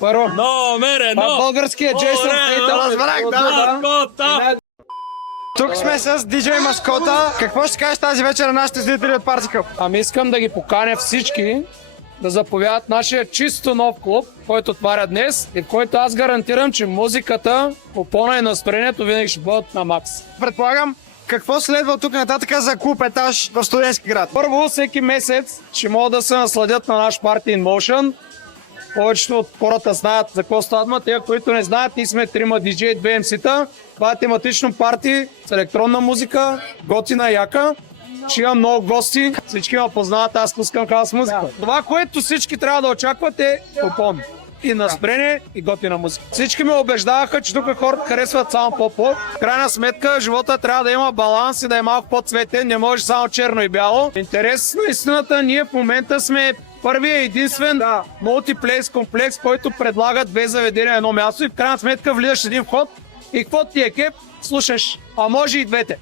Първо. Номерено! Българския Джейсон Стейтъм. Разбрах, да. Тук сме с диджей Маскота. Какво ще кажеш тази вечер на нашите зрители от Party Club? Ами искам да ги поканя всички да заповядат нашия чисто нов клуб, който отваря днес и в който аз гарантирам, че музиката, попона и настроението винаги ще бъдат на макс. Предполагам, какво следва от тук нататък за клуб етаж в Студентски град? Първо, всеки месец ще могат да се насладят на наш Party in Motion. Повечето от хората знаят за какво става дума. Те, които не знаят, ние сме 3 диджеи, 2 MC-та. Това е тематично парти с електронна музика, готина яка. Ще има много гости, всички ме познават, аз пускам хаос музика. Това, което всички трябва да очакват е попон. И настроение, и готина музика. Всички ме убеждаваха, че тук хората харесват само поп-поп. В крайна сметка, живота трябва да има баланс и да е малко по-цветен, не може само черно и бяло. Интерес на истината, ние в момента сме първия единствен мултиплейс комплекс, който предлага 2 заведения на едно място и в крайна сметка влизаш един вход и какво ти е кеп, слушаш, а може и двете.